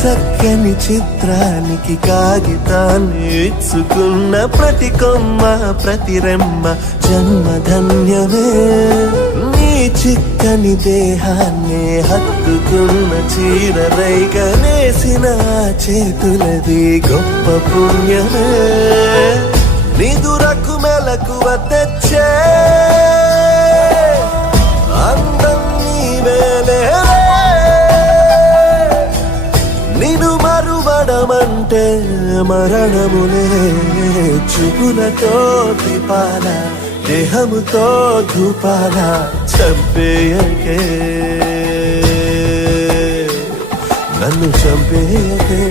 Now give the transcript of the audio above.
చక్కని చిత్రానికి కాగితాన్ని ఇచ్చుకున్న ప్రతి కొమ్మ ప్రతి రెమ్మ జన్మధన్యమే. నీ చిక్కని దేహాన్ని హత్తుకున్న చీరరైగనేసిన చేతులది గొప్ప పుణ్యమే. నిదురకు మెలకువ తెచ్చే అందం నీవేలే. నిన్ను మరువడమంటే మరణములే. చూపులతో దీపాల దేహముతో ధూపాల చంపేయకే, నన్ను చంపేయకే.